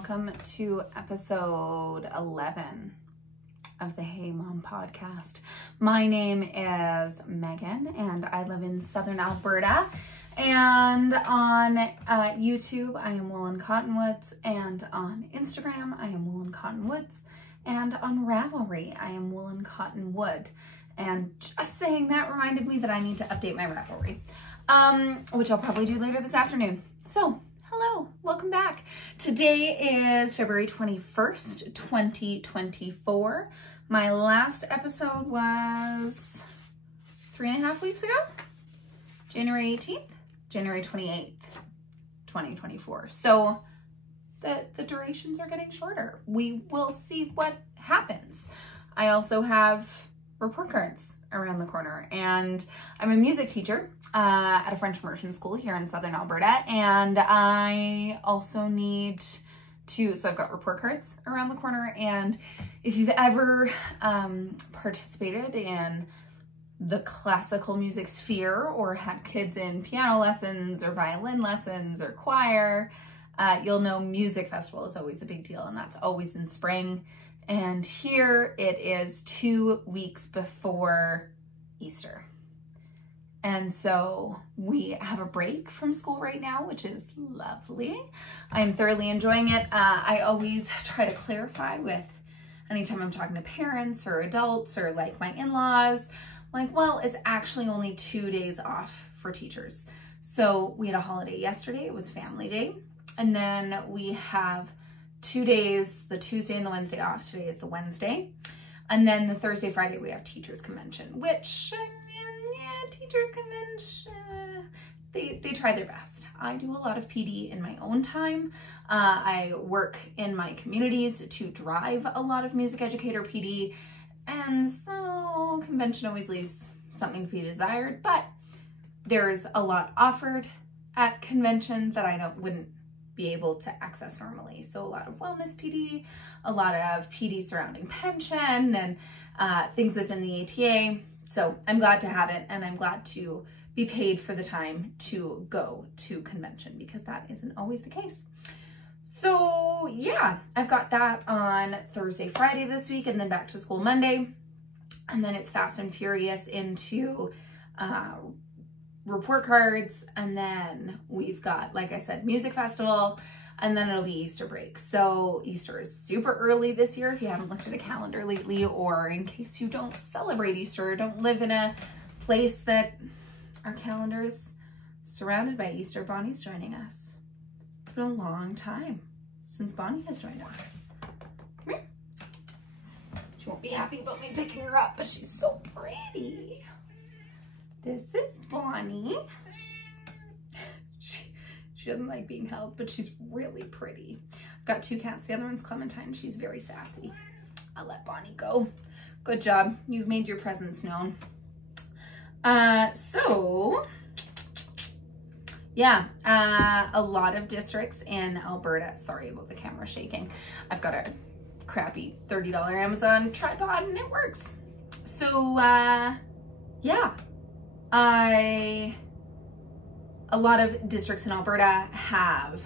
welcome to episode 11 of the Hey Mom podcast. My name is Megan and I live in Southern Alberta, and on YouTube I am Woolen Cottonwoods, and on Instagram I am Woolen Cottonwoods, and on Ravelry I am Woolen Cottonwood. And just saying that reminded me that I need to update my Ravelry, which I'll probably do later this afternoon. So hello, welcome back. Today is February 21st, 2024. My last episode was 3.5 weeks ago, January 18th, January 28th, 2024. So the durations are getting shorter. We will see what happens. I also have report cards around the corner, and I'm a music teacher at a French immersion school here in Southern Alberta, and I also need to, so I've got report cards around the corner. And if you've ever participated in the classical music sphere or had kids in piano lessons or violin lessons or choir, you'll know music festival is always a big deal, and that's always in spring. And here it is 2 weeks before Easter. And so we have a break from school right now, which is lovely. I am thoroughly enjoying it. I always try to clarify with, anytime I'm talking to parents or adults or like my in-laws, like, well, it's actually only 2 days off for teachers. So we had a holiday yesterday, it was Family Day. And then we have 2 days, the Tuesday and the Wednesday off. Today is the Wednesday. And then the Thursday, Friday, we have Teachers Convention, which, Teachers Convention, they try their best. I do a lot of PD in my own time. I work in my communities to drive a lot of music educator PD. And so convention always leaves something to be desired, but there's a lot offered at convention that I wouldn't be able to access normally. So a lot of wellness PD, a lot of PD surrounding pension, and things within the ATA. So I'm glad to have it, and I'm glad to be paid for the time to go to convention, because that isn't always the case. So yeah, I've got that on Thursday, Friday this week, and then back to school Monday. And then it's fast and furious into report cards, and then we've got, like I said, music festival, and then it'll be Easter break. So Easter is super early this year if you haven't looked at a calendar lately, or in case you don't celebrate Easter or don't live in a place that our calendar is surrounded by Easter. Bonnie's joining us. It's been a long time since Bonnie has joined us. Come here. She won't be happy about me picking her up, but she's so pretty. This is Bonnie. She doesn't like being held, but she's really pretty. I've got 2 cats. The other one's Clementine. She's very sassy. I'll let Bonnie go. Good job. You've made your presence known. So yeah, a lot of districts in Alberta. Sorry about the camera shaking. I've got a crappy $30 Amazon tripod and it works. So yeah. A lot of districts in Alberta have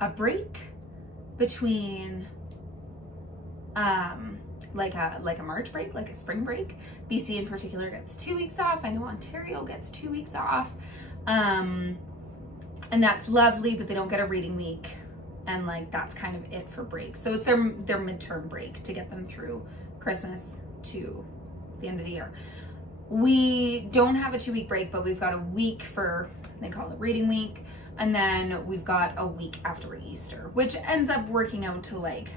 a break between, like a March break, like a spring break. BC in particular gets 2 weeks off. I know Ontario gets 2 weeks off. And that's lovely, but they don't get a reading week. And like, that's kind of it for breaks. So it's their midterm break to get them through Christmas to the end of the year. We don't have a 2-week break, but we've got a week for, they call it reading week. And then we've got a week after Easter, which ends up working out to, like,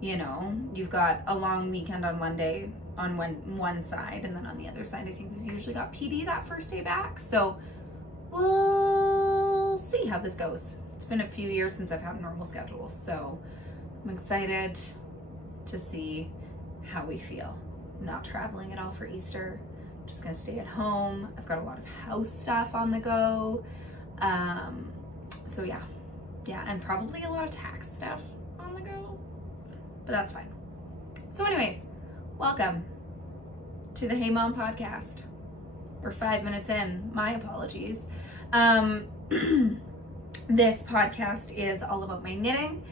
you know, you've got a long weekend on one day on one side, and then on the other side, I think we've usually got PD that first day back. So we'll see how this goes. It's been a few years since I've had a normal schedule, so I'm excited to see how we feel. Not traveling at all for Easter, just gonna stay at home. I've got a lot of house stuff on the go. So yeah, and probably a lot of tax stuff on the go, but that's fine. So anyways, welcome to the Hey Mom podcast. We're 5 minutes in, my apologies. This podcast is all about my knitting,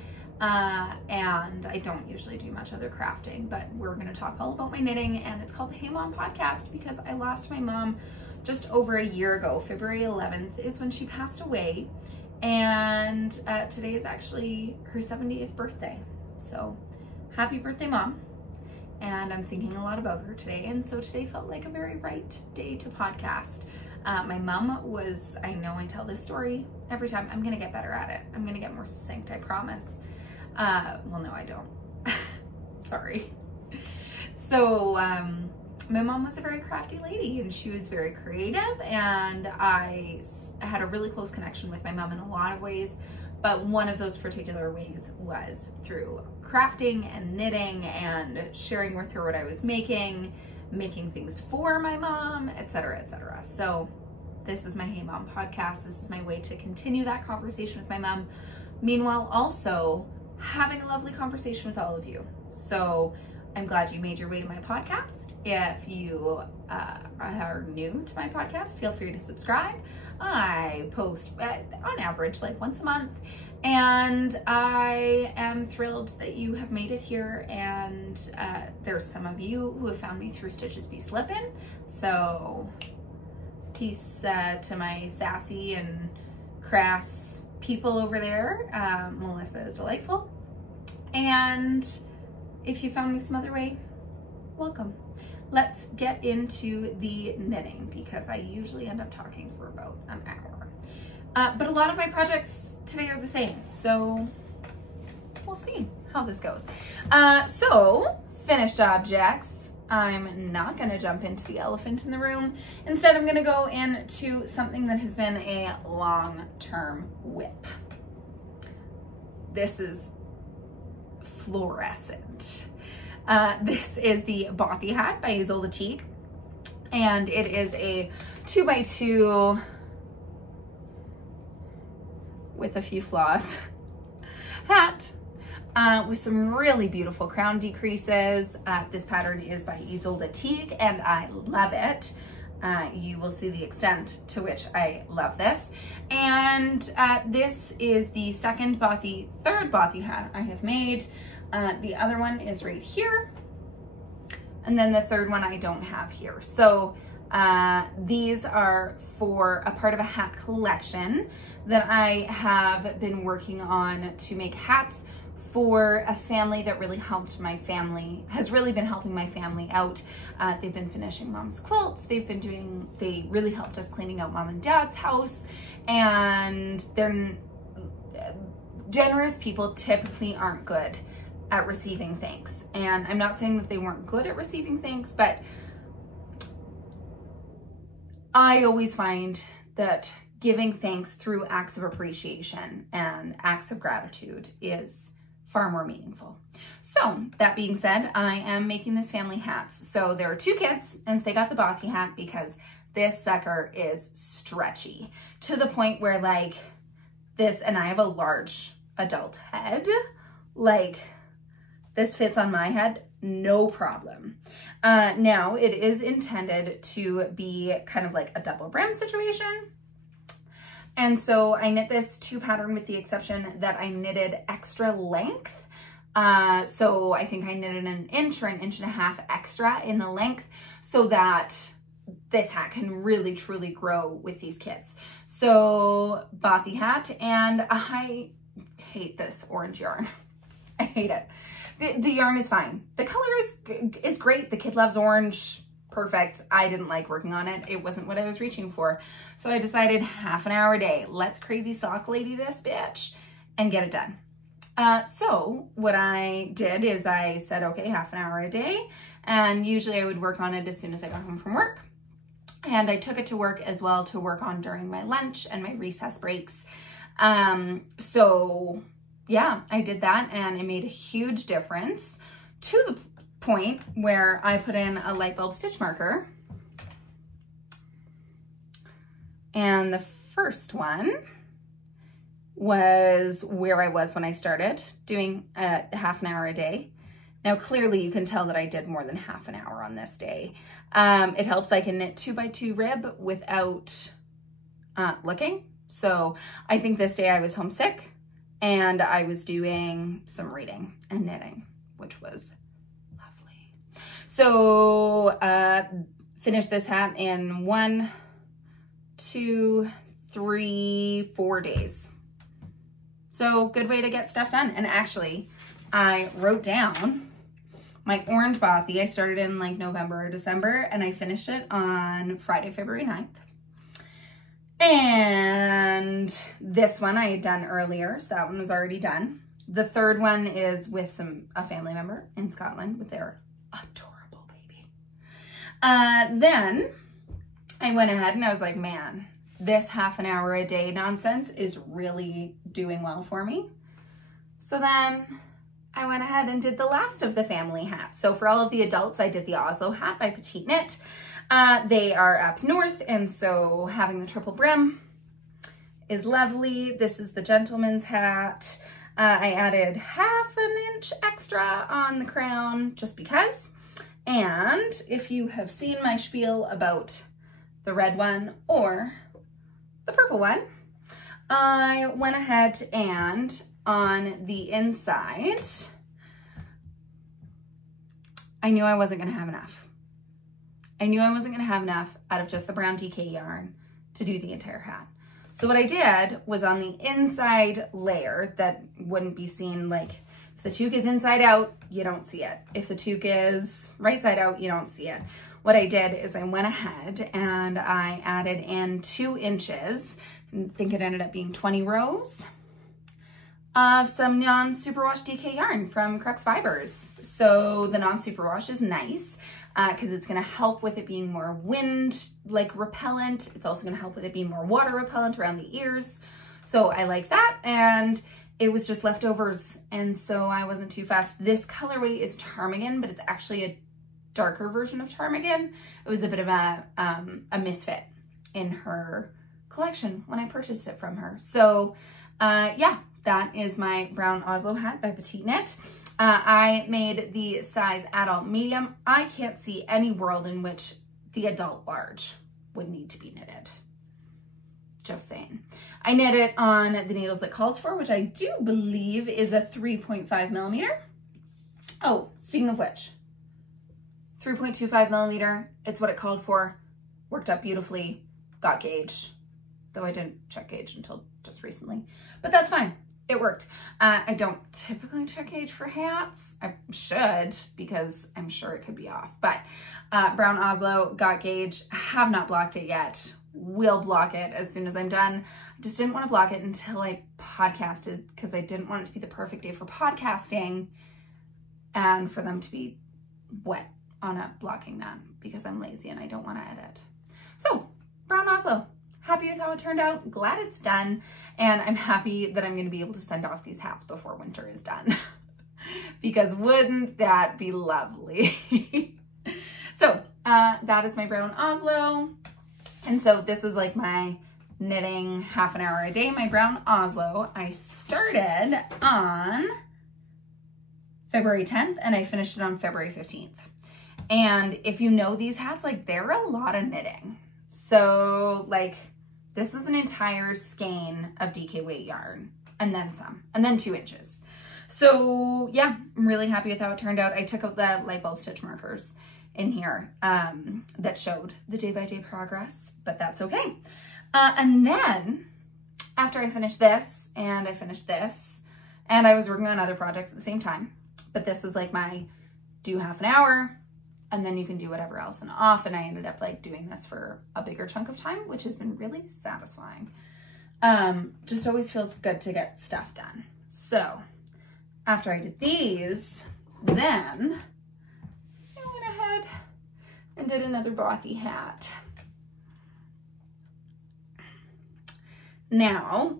and I don't usually do much other crafting, but we're going to talk all about my knitting, and it's called the Hey Mom Podcast because I lost my mom just over a year ago. February 11th is when she passed away, and today is actually her 70th birthday. So happy birthday, Mom. And I'm thinking a lot about her today, and so today felt like a very right day to podcast. My mom was, I know I tell this story every time, I'm gonna get better at it. I'm gonna get more succinct, I promise. Well, no, I don't. Sorry. So, my mom was a very crafty lady, and she was very creative, and I had a really close connection with my mom in a lot of ways, but one of those particular ways was through crafting and knitting and sharing with her what I was making things for my mom, etc., etc. So this is my Hey Mom podcast. This is my way to continue that conversation with my mom, meanwhile also having a lovely conversation with all of you. So I'm glad you made your way to my podcast. If you are new to my podcast, feel free to subscribe. I post on average like once a month, and I am thrilled that you have made it here, and there's some of you who have found me through Stitches Be Slippin', so peace to my sassy and crass people over there. Melissa is delightful, and if you found me some other way, welcome. Let's get into the knitting because I usually end up talking for about an hour. But a lot of my projects today are the same, so we'll see how this goes. So finished objects. I'm not gonna jump into the elephant in the room. Instead, I'm gonna go into something that has been a long-term whip. This is fluorescent. This is the Bothy Hat by Oslo Hat, and it is a 2x2 with a few flaws hat with some really beautiful crown decreases. This pattern is by Oslo Hat, and I love it. You will see the extent to which I love this. And this is the third Bothy hat I have made. The other one is right here. And then the third one I don't have here. So these are for a part of a hat collection that I have been working on to make hats for a family that really helped my family, has really been helping my family out. They've been finishing Mom's quilts. They really helped us cleaning out Mom and Dad's house. And they're generous people typically aren't good at receiving thanks. And I'm not saying that they weren't good at receiving thanks, but I always find that giving thanks through acts of appreciation and acts of gratitude is far more meaningful. So that being said, I am making this family hats. So there are two kids, and they got the Bothy hat because this sucker is stretchy to the point where like this, and I have a large adult head, like this fits on my head, no problem. Now it is intended to be kind of like a double brim situation. And so I knit this two pattern with the exception that I knitted extra length. So I think I knitted an inch or an inch and a half extra in the length so that this hat can really truly grow with these kids. So Bothy hat, and I hate this orange yarn. I hate it. The yarn is fine. The color is great. The kid loves orange. Perfect. I didn't like working on it. It wasn't what I was reaching for. So I decided half an hour a day. Let's crazy sock lady this bitch and get it done. So what I did is I said, okay, half an hour a day. And usually I would work on it as soon as I got home from work. And I took it to work as well to work on during my lunch and my recess breaks. So yeah, I did that, and it made a huge difference to the point where I put in a light bulb stitch marker. And the first one was where I was when I started doing half an hour a day. Now clearly you can tell that I did more than half an hour on this day. It helps I can knit 2x2 rib without looking. So I think this day I was homesick and I was doing some reading and knitting, which was lovely. So finished this hat in 1, 2, 3, 4 days. So good way to get stuff done. And actually I wrote down my orange bothy. I started in like November or December and I finished it on Friday, February 9th. And this one I had done earlier, so that one was already done. The third one is with a family member in Scotland with their adorable baby. Then I went ahead and I was like, man, this half an hour a day nonsense is really doing well for me. So then I went ahead and did the last of the family hats. So for all of the adults, I did the Oslo Hat by Petite Knit. They are up north, and so having the triple brim is lovely. This is the gentleman's hat. I added ½ inch extra on the crown just because. And if you have seen my spiel about the red one or the purple one, I went ahead and on the inside, I knew I wasn't going to have enough. I knew I wasn't going to have enough out of just the brown DK yarn to do the entire hat. So what I did was on the inside layer that wouldn't be seen, like if the toque is inside out, you don't see it. If the toque is right side out, you don't see it. What I did is I went ahead and I added in 2 inches, I think it ended up being 20 rows of some non-superwash DK yarn from Crux Fibers. So the non-superwash is nice because it's going to help with it being more wind repellent. It's also going to help with it being more water repellent around the ears. So I like that, and it was just leftovers, and so I wasn't too fast. This colorway is ptarmigan, but it's actually a darker version of ptarmigan. It was a bit of a misfit in her collection when I purchased it from her. So yeah, that is my brown Oslo Hat by Petite Knit. I made the size adult medium. I can't see any world in which the adult large would need to be knitted. Just saying. I knit it on the needles it calls for, which I do believe is a 3.5 millimeter. Oh, speaking of which, 3.25 millimeter, it's what it called for. Worked out beautifully, got gauge, though I didn't check gauge until just recently, but that's fine. It worked. I don't typically check gauge for hats. I should, because I'm sure it could be off. But brown Oslo, got gauge, have not blocked it yet. Will block it as soon as I'm done. I just didn't want to block it until I podcasted because I didn't want it to be the perfect day for podcasting and for them to be wet on a blocking mat because I'm lazy and I don't want to edit. So brown Oslo. Happy with how it turned out, glad it's done, and I'm happy that I'm going to be able to send off these hats before winter is done because wouldn't that be lovely? So that is my brown Oslo, and so this is like my knitting half an hour a day. My brown Oslo, I started on February 10th and I finished it on February 15th. And if you know these hats, like they're a lot of knitting. So like this is an entire skein of DK weight yarn and then some, and then 2 inches. So yeah, I'm really happy with how it turned out. I took out the light bulb stitch markers in here that showed the day-by-day progress, but that's okay. And then after I finished this and I finished this, and I was working on other projects at the same time, but this was like my do half an hour, and then you can do whatever else and off. And I ended up like doing this for a bigger chunk of time, which has been really satisfying. Just always feels good to get stuff done. So after I did these, then I went ahead and did another bothy hat. Now,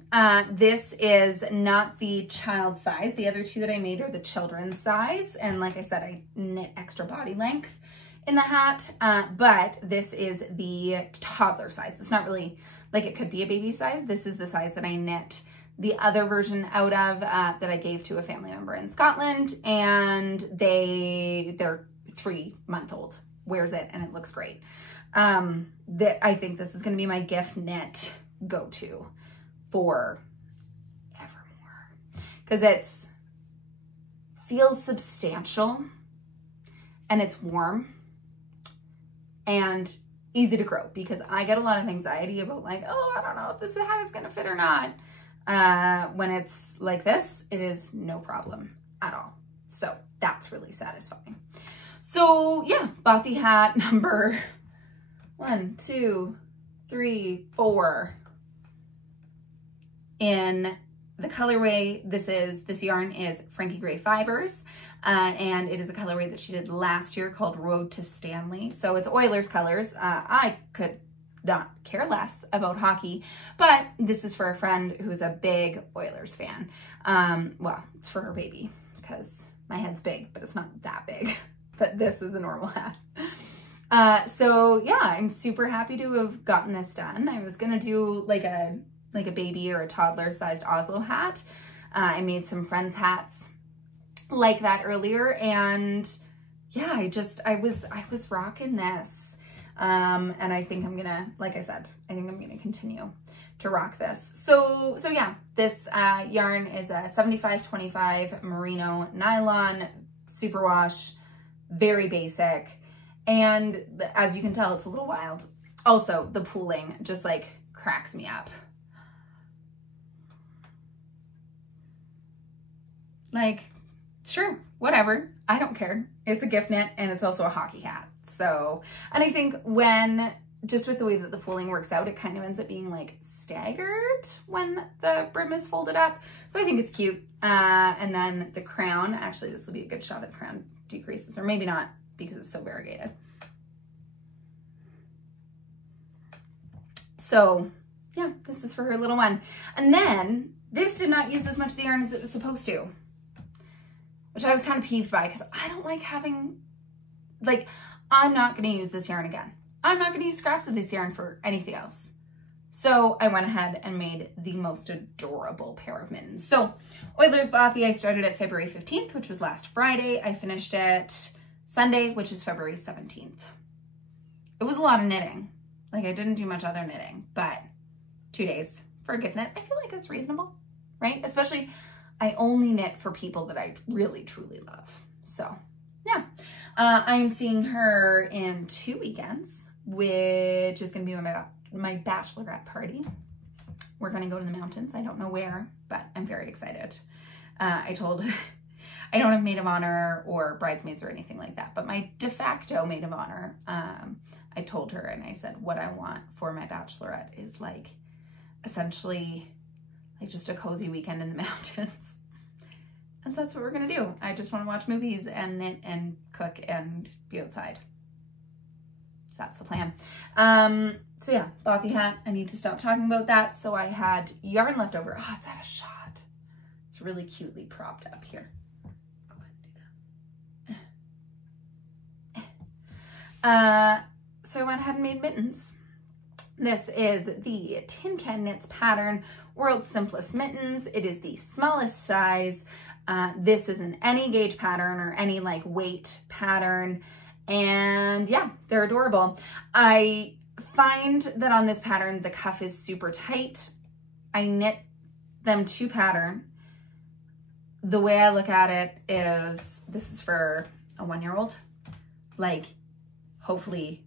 this is not the child size. The other 2 that I made are the children's size. And like I said, I knit extra body length in the hat, but this is the toddler size. It's not really like it could be a baby size. This is the size that I knit the other version out of that I gave to a family member in Scotland, and their 3-month-old wears it and it looks great. I think this is going to be my gift knit go-to. forevermore, because it's feels substantial and it's warm and easy to grow, because I get a lot of anxiety about like, oh, I don't know if this hat is going to fit or not. When it's like this, it is no problem at all. So that's really satisfying. So yeah, bought the hat number 1, 2, 3, 4 in the colorway. This yarn is Frankie Gray Fibers, and it is a colorway that she did last year called Road to Stanley. So it's Oilers colors. I could not care less about hockey, but this is for a friend who's a big Oilers fan. Well, it's for her baby, because my head's big, but it's not that big, but this is a normal hat. So yeah, I'm super happy to have gotten this done. I was gonna do like a baby or a toddler sized Oslo hat. I made some friends' hats like that earlier, and yeah, I was rocking this. And I think I'm gonna, like I said, I think I'm gonna continue to rock this. So yeah, this yarn is a 75/25 merino nylon superwash, very basic. And as you can tell, it's a little wild. Also, the pooling just like cracks me up. Like, sure, whatever. I don't care. It's a gift knit and it's also a hockey hat. So, and I think when, just with the way that the pooling works out, it kind of ends up being like staggered when the brim is folded up. So I think it's cute. And then the crown, actually this will be a good shot of the crown decreases, or maybe not because it's so variegated. So yeah, this is for her little one. And then this did not use as much of the yarn as it was supposed to, which I was kind of peeved by, because I don't like having, like, I'm not going to use this yarn again. I'm not going to use scraps of this yarn for anything else. So I went ahead and made the most adorable pair of mittens. So Oilers Bothy, I started it February 15th, which was last Friday. I finished it Sunday, which is February 17th. It was a lot of knitting. Like, I didn't do much other knitting, but 2 days for a gift knit, I feel like that's reasonable, right? Especially, I only knit for people that I really, truly love. So yeah, I'm seeing her in 2 weekends, which is going to be my bachelorette party. We're going to go to the mountains. I don't know where, but I'm very excited. I don't have maid of honor or bridesmaids or anything like that, but my de facto maid of honor, I told her and I said, what I want for my bachelorette is like essentially like just a cozy weekend in the mountains. And so that's what we're gonna do. I just wanna watch movies and knit and cook and be outside. So that's the plan. So yeah, Bothy hat, I need to stop talking about that. So I had yarn left over. Oh, it's out of shot. It's really cutely propped up here. Go ahead and do that. So I went ahead and made mittens. This is the Tin Can Knits pattern, World's Simplest Mittens. It is the smallest size. This is an any gauge pattern or any like weight pattern. And yeah, they're adorable. I find that on this pattern, the cuff is super tight. I knit them to pattern. The way I look at it is, this is for a 1-year-old. Like, hopefully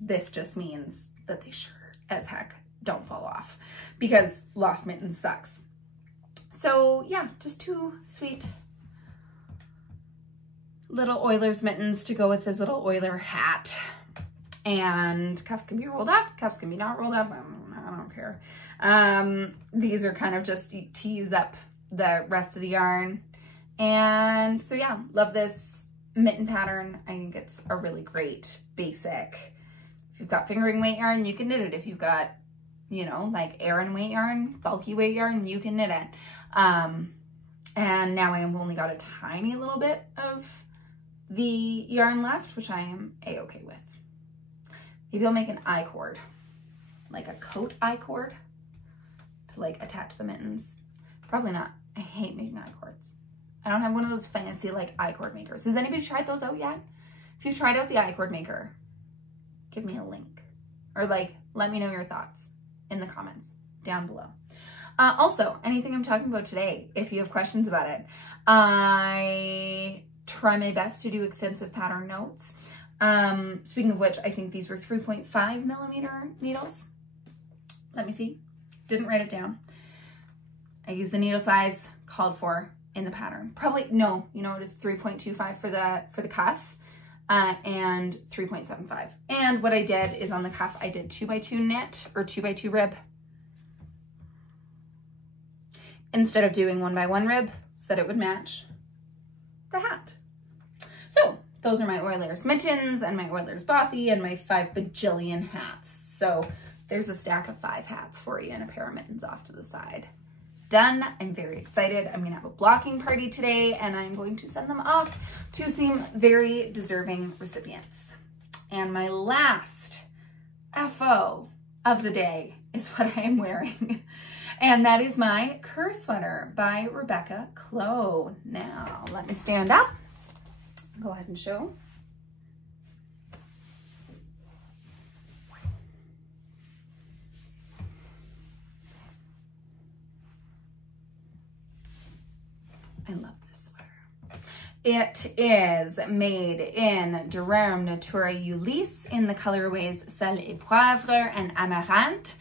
this just means that they sure as heck don't fall off, because lost mittens sucks. So yeah, just 2 sweet little Oilers mittens to go with this little Oiler hat. And cuffs can be rolled up, cuffs can be not rolled up, I don't care. These are kind of just to use up the rest of the yarn. And so yeah, love this mitten pattern. I think it's a really great basic. If you've got fingering weight yarn, you can knit it. If you've got, you know, like Aran weight yarn, bulky weight yarn, you can knit it. And now I've only got a tiny little bit of the yarn left, which I am a-okay with. Maybe I'll make an I-cord, like a coat I-cord to like attach the mittens. Probably not. I hate making I-cords. I don't have one of those fancy like I-cord makers. Has anybody tried those out yet? If you've tried out the I-cord maker, give me a link, or like let me know your thoughts in the comments down below. Also, anything I'm talking about today, if you have questions about it, I try my best to do extensive pattern notes. Speaking of which, I think these were 3.5 millimeter needles. Let me see. Didn't write it down. I used the needle size called for in the pattern. Probably, no, you know, it is 3.25 for the cuff, and 3.75. And what I did is on the cuff, I did 2x2 knit or 2x2 rib instead of doing 1x1 rib so that it would match the hat. So those are my Oilers Mittens and my Oilers Bothy and my 5 bajillion hats. So there's a stack of 5 hats for you and a pair of mittens off to the side. Done. I'm very excited. I'm gonna have a blocking party today and I'm going to send them off to some very deserving recipients. And my last FO of the day is what I am wearing. And that is my Cur Sweater by Rebecca Clow. Now, let me stand up. Go ahead and show. I love this sweater. It is made in rerum, natura, Ulysse in the colorways Sel et Poivre and Amarante.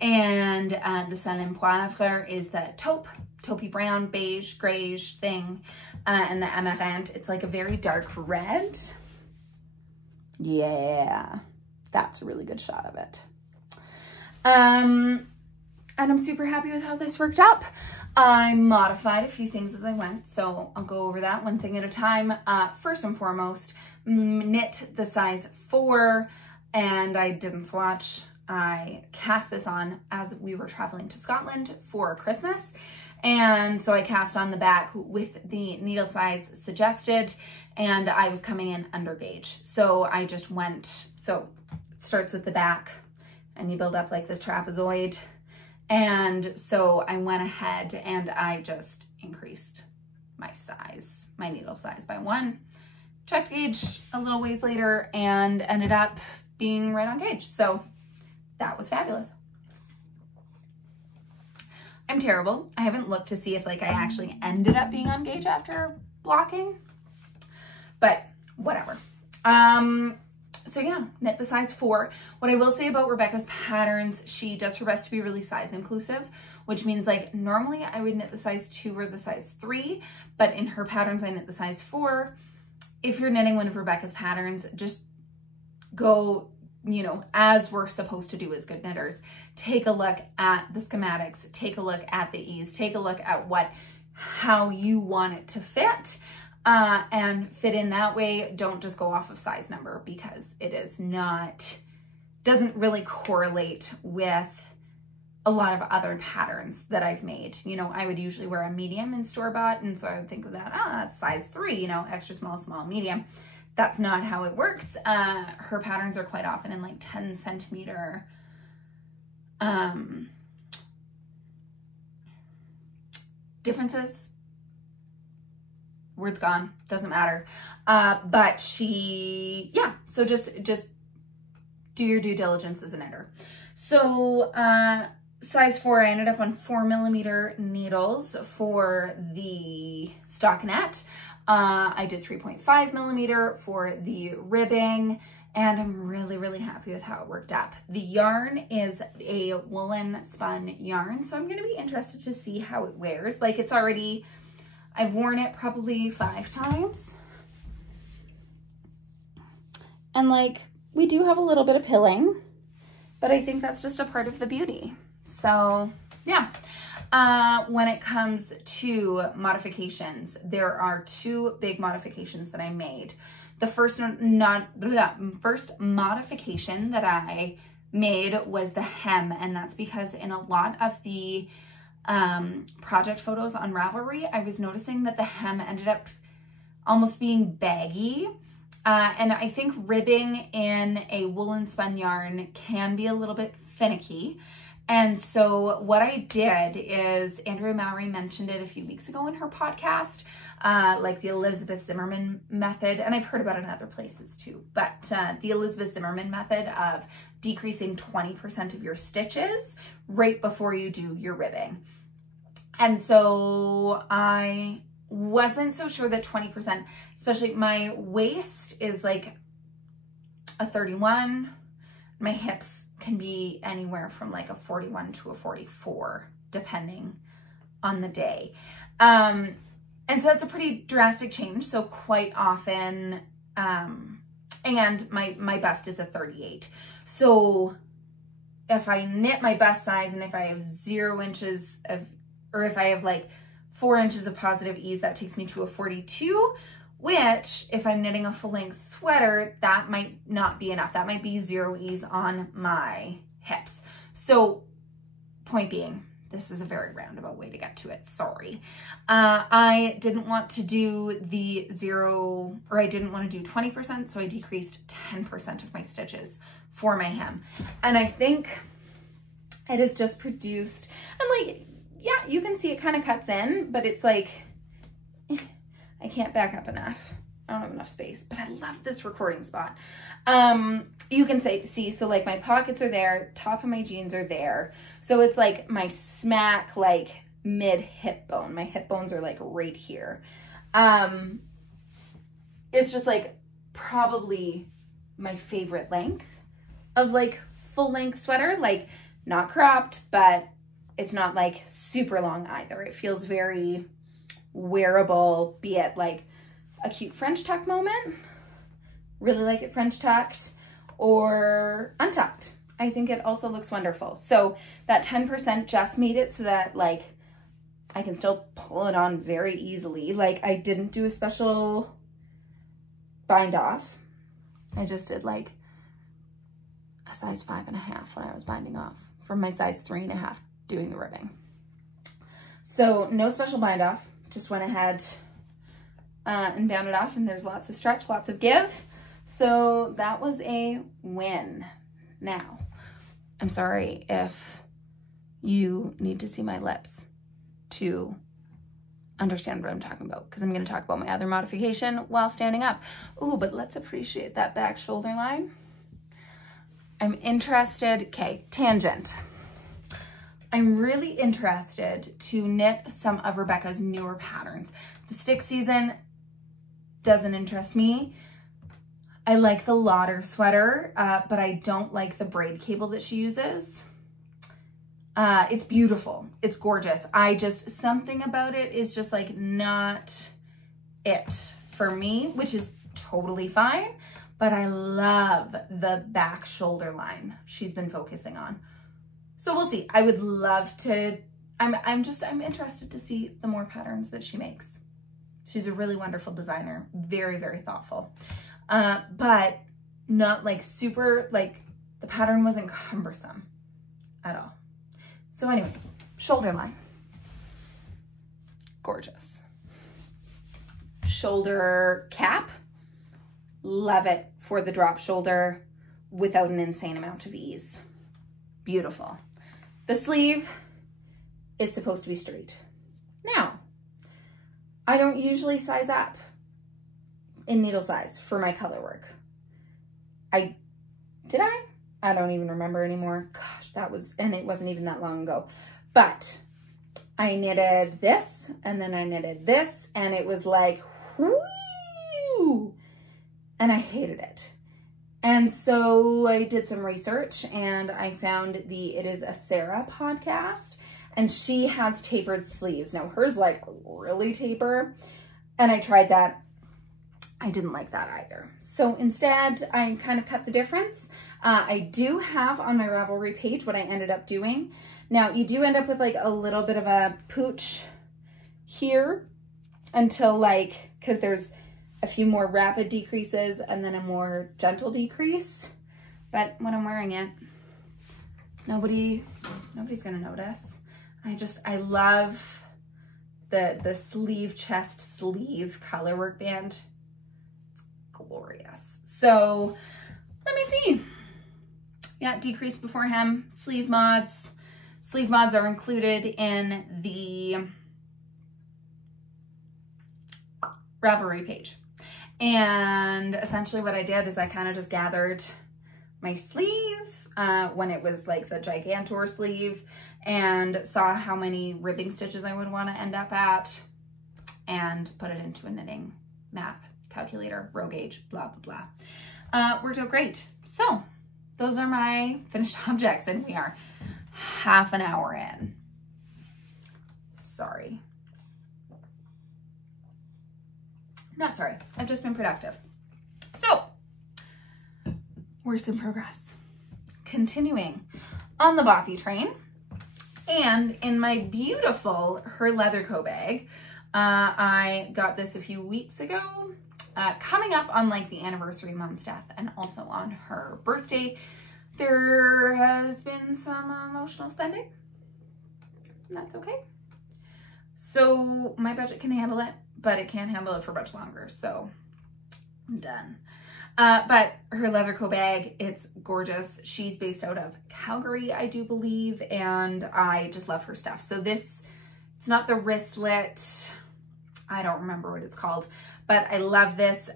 And the Sel et Poivre is the taupey brown, beige, grayish thing. And the Amarante, it's like a very dark red. Yeah, that's a really good shot of it. And I'm super happy with how this worked up. I modified a few things as I went, so I'll go over that one thing at a time. First and foremost, knit the size 4, and I didn't swatch. I cast this on as we were traveling to Scotland for Christmas. And so I cast on the back with the needle size suggested, and I was coming in under gauge. So I just went, so it starts with the back and you build up like this trapezoid. And so I went ahead and I just increased my size, my needle size by 1, checked gauge a little ways later and ended up being right on gauge. So that was fabulous. I'm terrible. I haven't looked to see if like I actually ended up being on gauge after blocking, but whatever. So yeah, knit the size 4. What I will say about Rebecca's patterns, she does her best to be really size inclusive, which means like normally I would knit the size 2 or the size 3, but in her patterns I knit the size 4. If you're knitting one of Rebecca's patterns, just go, you know, as we're supposed to do as good knitters, take a look at the schematics, take a look at the ease, take a look at how you want it to fit. And fit in that way. Don't just go off of size number because it is not, doesn't really correlate with a lot of other patterns that I've made. You know, I would usually wear a medium in store-bought, and so I would think of that, that's size 3, you know, extra small, small, medium. That's not how it works. Her patterns are quite often in like 10 centimeter differences. Word's gone, doesn't matter. But she, yeah, so just do your due diligence as a knitter. So size 4, I ended up on 4 millimeter needles for the stockinette. I did 3.5 millimeter for the ribbing, and I'm really, really happy with how it worked up. The yarn is a woolen spun yarn, so I'm gonna be interested to see how it wears. Like it's already, I've worn it probably 5 times. And like, we do have a little bit of pilling, but I think that's just a part of the beauty. So yeah, when it comes to modifications, there are 2 big modifications that I made. The first modification that I made was the hem, and that's because in a lot of the project photos on Ravelry, I was noticing that the hem ended up almost being baggy. And I think ribbing in a woolen spun yarn can be a little bit finicky. And so what I did is, Andrea Mowry mentioned it a few weeks ago in her podcast, like the Elizabeth Zimmerman method, and I've heard about it in other places too, but the Elizabeth Zimmerman method of decreasing 20% of your stitches right before you do your ribbing. And so I wasn't so sure that 20%, especially my waist is like a 31. My hips can be anywhere from like a 41 to a 44, depending on the day. And so that's a pretty drastic change. So quite often, and my bust is a 38. So if I knit my bust size and if I have 0 inches of, or if I have like 4 inches of positive ease, that takes me to a 42, which if I'm knitting a full length sweater, that might not be enough. That might be 0 ease on my hips. So point being, this is a very roundabout way to get to it. Sorry. I didn't want to do the 0, or I didn't want to do 20%. So I decreased 10% of my stitches for my hem. And I think it has just produced, and like, yeah, you can see it kind of cuts in, but it's like, I can't back up enough. I don't have enough space, but I love this recording spot. You can see, so like my pockets are there, top of my jeans are there. So it's like my smack, like mid hip bone. My hip bones are like right here. It's just like probably my favorite length of like full length sweater, like not cropped, but it's not like super long either. It feels very wearable, be it like a cute French tuck moment, really like it French tucked, or untucked. I think it also looks wonderful. So that 10% just made it so that like I can still pull it on very easily. Like I didn't do a special bind off. I just did like a size 5.5 when I was binding off from my size 3.5 doing the ribbing. So no special bind off, just went ahead and bound it off, and there's lots of stretch, lots of give. So that was a win. Now, I'm sorry if you need to see my lips to understand what I'm talking about, because I'm going to talk about my other modification while standing up. Ooh, but let's appreciate that back shoulder line. I'm interested, okay, tangent. I'm really interested to knit some of Rebecca's newer patterns. The stick season doesn't interest me. I like the Lauder sweater, but I don't like the braid cable that she uses. It's beautiful. It's gorgeous. Something about it is just like not it for me, which is totally fine, but I love the back shoulder line she's been focusing on. So we'll see. I would love to, I'm interested to see the more patterns that she makes. She's a really wonderful designer, very, very thoughtful, but not like super, like the pattern wasn't cumbersome at all. So anyways, shoulder line, gorgeous. Shoulder cap, love it for the drop shoulder without an insane amount of ease. Beautiful. The sleeve is supposed to be straight. Now, I don't usually size up in needle size for my color work. Did I? I don't even remember anymore. Gosh, and it wasn't even that long ago. But I knitted this, and then I knitted this, and it was like, whoo! And I hated it. And so I did some research, and I found It Is a Sarah podcast, and she has tapered sleeves. Now hers like really taper, and I tried that. I didn't like that either. So instead I kind of cut the difference. I do have on my Ravelry page what I ended up doing. Now you do end up with like a little bit of a pooch here until like, cause there's a few more rapid decreases and then a more gentle decrease. But when I'm wearing it, nobody's gonna notice. I love the sleeve, chest sleeve color work band. It's glorious. So let me see. Yeah, decrease before hem, sleeve mods. Sleeve mods are included in the Ravelry page. And essentially what I did is I kind of just gathered my sleeve when it was like the Gigantor sleeve and saw how many ribbing stitches I would want to end up at and put it into a knitting math calculator, row gauge, blah, blah, blah. Worked out great. So those are my finished objects and we are half an hour in. Sorry. Not sorry, I've just been productive. So, works in progress. Continuing on the bothy train and in my beautiful Her Leather Co bag. I got this a few weeks ago, coming up on like the anniversary of Mom's death and also on her birthday. There has been some emotional spending and that's okay. So my budget can handle it, but it can't handle it for much longer. So I'm done. But Her Leather Co bag, it's gorgeous. She's based out of Calgary, I do believe. And I just love her stuff. So this, it's not the wristlet. I don't remember what it's called, but I love this.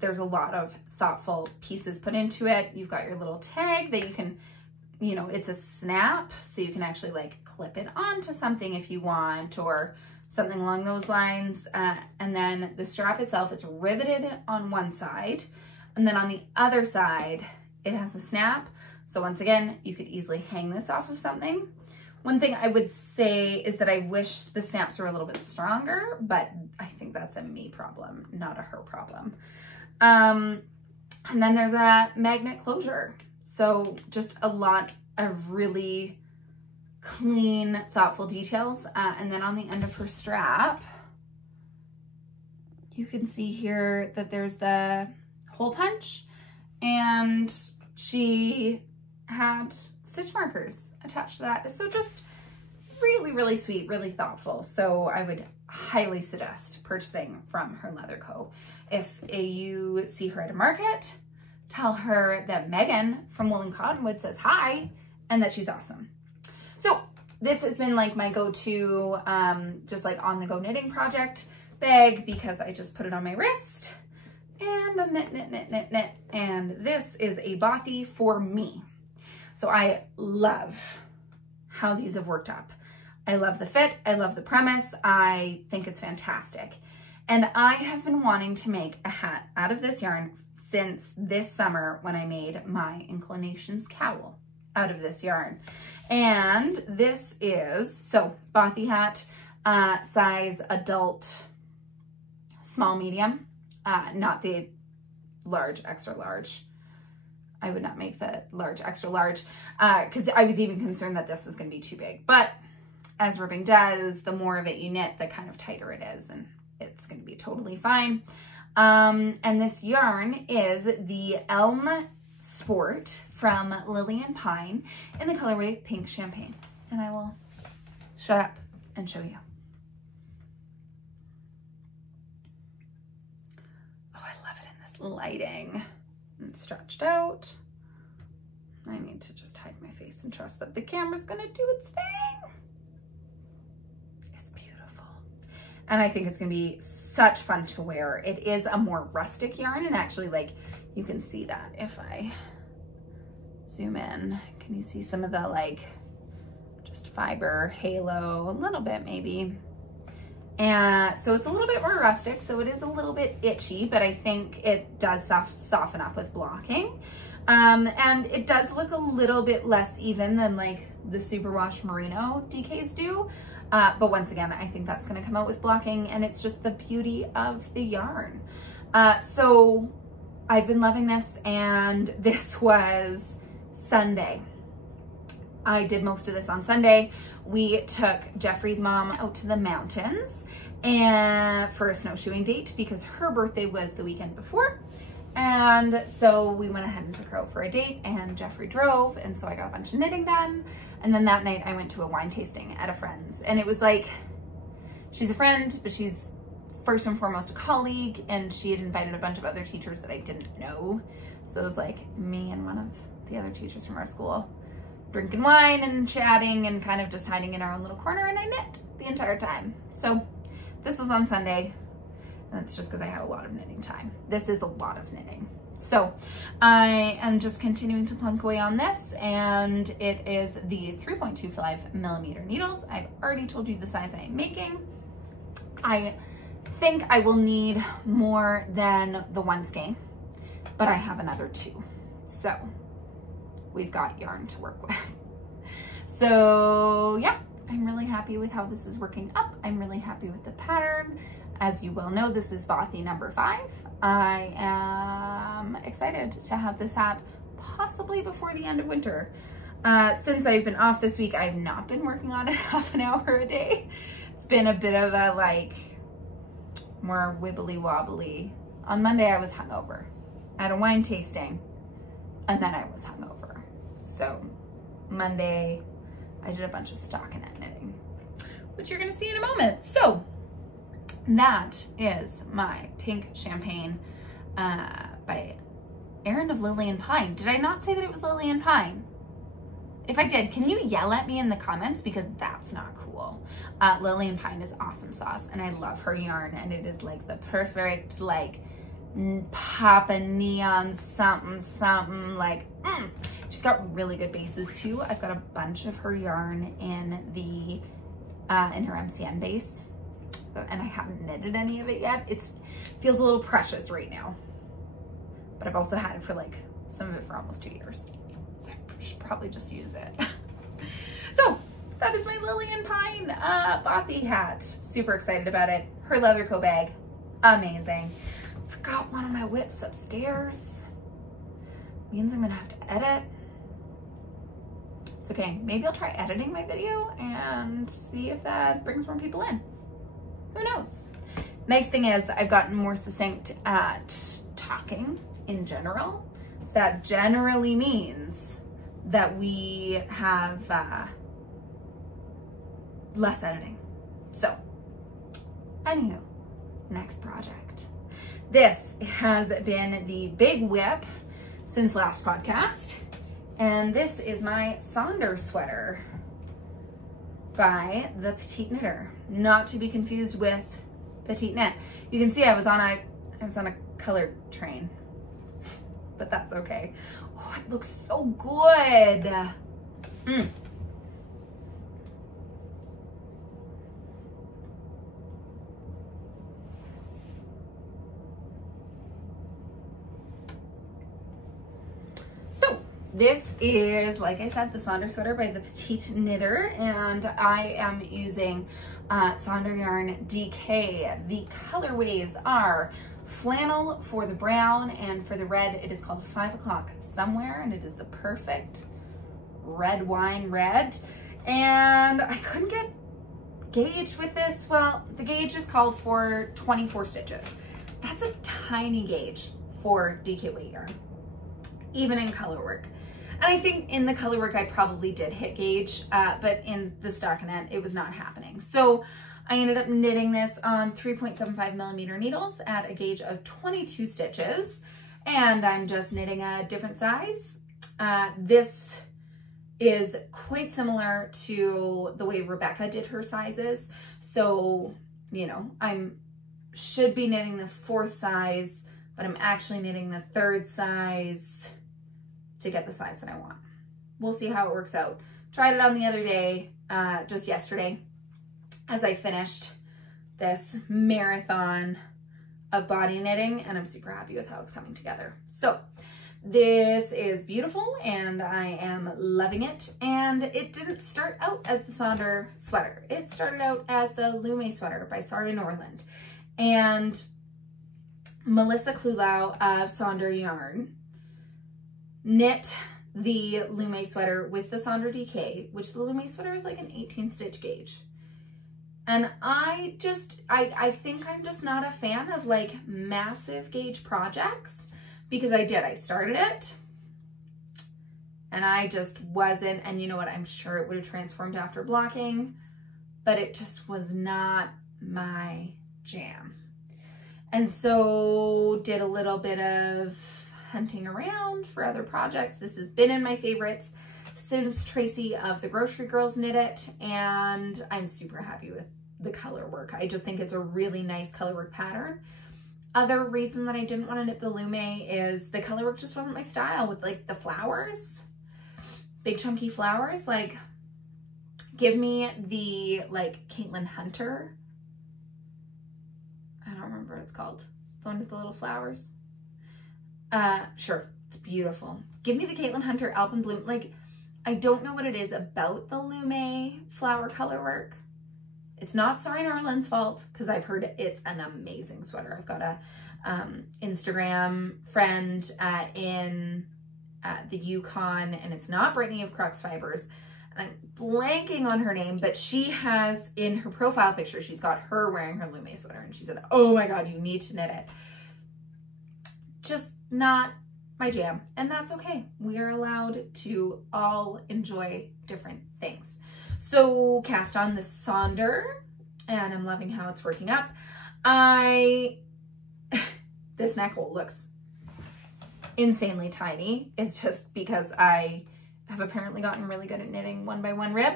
There's a lot of thoughtful pieces put into it. You've got your little tag that you can, you know, it's a snap. So you can actually like clip it onto something if you want, or something along those lines. And then the strap itself, it's riveted on one side. And then on the other side, it has a snap. So once again, you could easily hang this off of something. One thing I would say is that I wish the snaps were a little bit stronger, but I think that's a me problem, not a her problem. And then there's a magnet closure. So just a lot of really clean, thoughtful details. And then on the end of her strap, you can see here that there's the hole punch, and she had stitch markers attached to that. So just really, really sweet, really thoughtful. So I would highly suggest purchasing from Her Leather Co. If you see her at a market, tell her that Megan from Wool and Cottonwood says hi and that she's awesome. So this has been like my go-to, just like on the go knitting project bag, because I just put it on my wrist and a knit, knit, knit, knit, knit. And this is a bothy for me. So I love how these have worked up. I love the fit. I love the premise. I think it's fantastic. And I have been wanting to make a hat out of this yarn since this summer when I made my Inclinations cowl out of this yarn. And this is, so bothy hat, size adult, small, medium, not the large, extra large. I would not make the large, extra large, because I was even concerned that this was going to be too big. But as ribbing does, the more of it you knit, the kind of tighter it is, and it's going to be totally fine. And this yarn is the Elm Sport from Lily and Pine in the colorway Pink Champagne. And I will shut up and show you. Oh, I love it in this lighting. And stretched out. I need to just hide my face and trust that the camera's gonna do its thing. It's beautiful. And I think it's gonna be such fun to wear. It is a more rustic yarn, and actually, like, you can see that if I zoom in. Can you see some of the like just fiber halo, a little bit maybe. And so it's a little bit more rustic, so it is a little bit itchy, but I think it does soften up with blocking. And it does look a little bit less even than like the superwash merino DKs do. But once again, I think that's gonna come out with blocking, and it's just the beauty of the yarn. So I've been loving this, and this was Sunday. I did most of this on Sunday. We took Jeffrey's mom out to the mountains and for a snowshoeing date because her birthday was the weekend before. And so we went ahead and took her out for a date, and Jeffrey drove, and so I got a bunch of knitting done. And then that night I went to a wine tasting at a friend's, and it was like, she's a friend, but she's first and foremost a colleague, and she had invited a bunch of other teachers that I didn't know. So it was like me and one of the other teachers from our school drinking wine and chatting and kind of just hiding in our own little corner, and I knit the entire time. So this was on Sunday, And that's just because I had a lot of knitting time. This is a lot of knitting. So I am just continuing to plunk away on this, and it is the 3.25 millimeter needles. I've already told you the size I am making. I think I will need more than the one skein, but I have another 2. So we've got yarn to work with. So yeah, I'm really happy with how this is working up. I'm really happy with the pattern. As you well know, this is Bothy number 5. I am excited to have this hat possibly before the end of winter. Since I've been off this week, I've not been working on it half an hour a day. It's been a bit of a like more wibbly wobbly. On Monday, I was hungover. I had a wine tasting and then I was hungover. So Monday, I did a bunch of stockinette knitting, which you're gonna see in a moment. So that is my pink champagne by Erin of Lily and Pine. Did I not say that it was Lily and Pine? If I did, can you yell at me in the comments, because that's not cool. Lily and Pine is awesome sauce, and I love her yarn, and it is like the perfect like pop a neon something something like she's got really good bases too. I've got a bunch of her yarn in the in her MCN base, and I haven't knitted any of it yet. It feels a little precious right now, but I've also had it for like some of it for almost 2 years, so I should probably just use it. So that is my Lily and Pine Bothy hat. Super excited about it. Her leather coat bag, amazing. Forgot one of my whips upstairs. Means I'm gonna have to edit. It's okay, maybe I'll try editing my video and see if that brings more people in. Who knows? Nice thing is I've gotten more succinct at talking in general. So that generally means that we have less editing. So, anywho, next project. This has been the big whip since last podcast. And this is my Sonder sweater by the Petite Knitter, not to be confused with Petite Knit. You can see I was on a colored train, but that's okay. Oh, it looks so good. This is, like I said, the Sonder sweater by the Petite Knitter, and I am using Sonder yarn DK. The colorways are flannel for the brown, and for the red, it is called 5 o'clock somewhere, and it is the perfect red wine red. And I couldn't get gauge with this. Well, the gauge is called for 24 stitches. That's a tiny gauge for DK weight yarn, even in color work. And I think in the color work, I probably did hit gauge, but in the stockinette, it was not happening. So I ended up knitting this on 3.75 millimeter needles at a gauge of 22 stitches. And I'm just knitting a different size. This is quite similar to the way Rebecca did her sizes. So, you know, should be knitting the 4th size, but I'm actually knitting the 3rd size to get the size that I want. We'll see how it works out. Tried it on the other day, just yesterday, as I finished this marathon of body knitting, and I'm super happy with how it's coming together. So this is beautiful and I am loving it. And it didn't start out as the Sonder sweater. It started out as the Lume sweater by Sari Norland. And Melissa Klulau of Sonder Yarn knit the Lume sweater with the Sonder DK, which the Lume sweater is like an 18 stitch gauge. And I think I'm just not a fan of like massive gauge projects, because I started it and I just wasn't, and you know what, I'm sure it would have transformed after blocking, but it just was not my jam. And so did a little bit of hunting around for other projects. This has been in my favorites since Tracy of the Grocery Girls knit it, and I'm super happy with the color work. I just think it's a really nice color work pattern other reason that I didn't want to knit the Lume is the color work just wasn't my style with like the flowers, big chunky flowers. Like, give me the like Caitlin Hunter. I don't remember what it's called. The one with the little flowers. Sure, it's beautiful. Give me the Caitlin Hunter Alpen Bloom. Like, I don't know what it is about the Lume flower color work. It's not Sorry Norland's fault, because I've heard it's an amazing sweater. I've got a Instagram friend in the Yukon, and it's not Brittany of Crux Fibers. And I'm blanking on her name, but she has in her profile picture, she's got her wearing her Lume sweater, and she said, oh my God, you need to knit it. Just not my jam, and that's okay. We are allowed to all enjoy different things. So cast on the Sonder, and I'm loving how it's working up. This neck hole looks insanely tiny. It's just because I have apparently gotten really good at knitting 1x1 rib.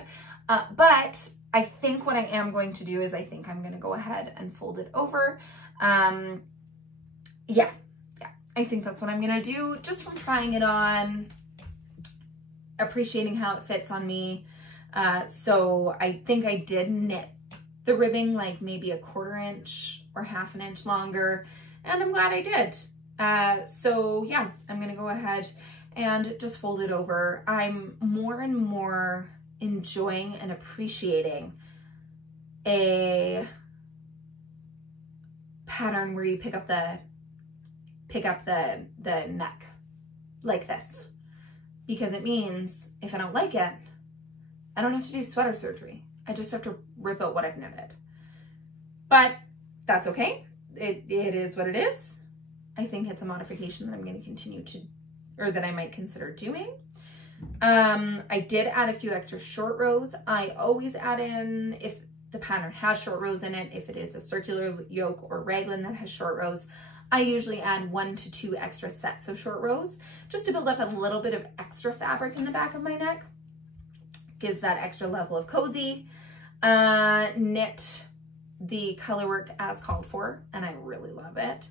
But I think what I am going to do is I think I'm going to go ahead and fold it over. Yeah, I think that's what I'm going to do just from trying it on, appreciating how it fits on me. So I think I did knit the ribbing like maybe a 1/4 inch or 1/2 inch longer, and I'm glad I did. So yeah, I'm gonna go ahead and just fold it over. I'm more and more enjoying and appreciating a pattern where you pick up the neck like this, because it means if I don't like it, I don't have to do sweater surgery. I just have to rip out what I've knitted. But that's okay. It is what it is. I think it's a modification that I'm going to continue to, or that I might consider doing. I did add a few extra short rows. I always add in, if the pattern has short rows in it, if it is a circular yoke or raglan that has short rows, I usually add 1 to 2 extra sets of short rows just to build up a little bit of extra fabric in the back of my neck. Gives that extra level of cozy. Knit the color work as called for, and I really love it.